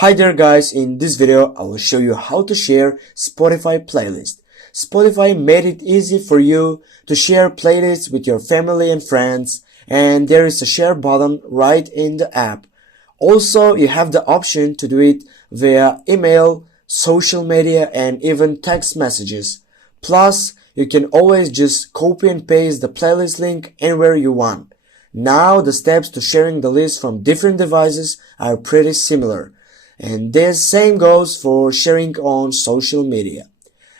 Hi there guys, in this video I will show you how to share Spotify playlist. Spotify made it easy for you to share playlists with your family and friends, and there is a share button right in the app. Also, you have the option to do it via email, social media, and even text messages. Plus, you can always just copy and paste the playlist link anywhere you want. Now the steps to sharing the list from different devices are pretty similar. And this same goes for sharing on social media.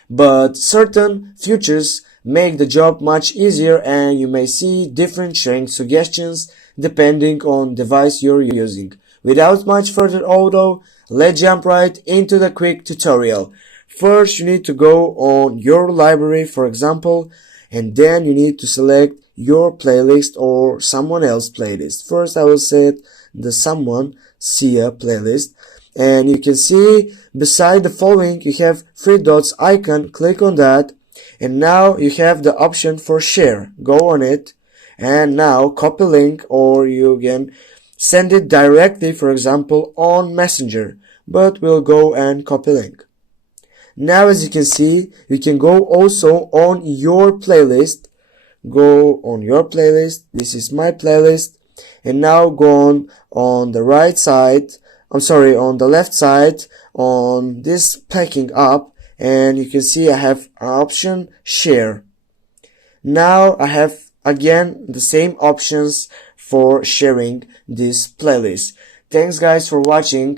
But certain features make the job much easier, and you may see different sharing suggestions depending on device you're using. Without much further ado, let's jump right into the quick tutorial. First, you need to go on your library, for example, and then you need to select your playlist or someone else's playlist. First, I will set the someone Sia playlist. And you can see beside the following you have three dots icon. Click on that, and now you have the option for share. Go on it, and now copy link, or you can send it directly, for example on Messenger, but we'll go and copy link. Now as you can see, you can go also on your playlist. Go on your playlist. This is my playlist, and now go on the right side, on the left side, on this packing up, and you can see I have an option share. Now I have again the same options for sharing this playlist. Thanks guys for watching.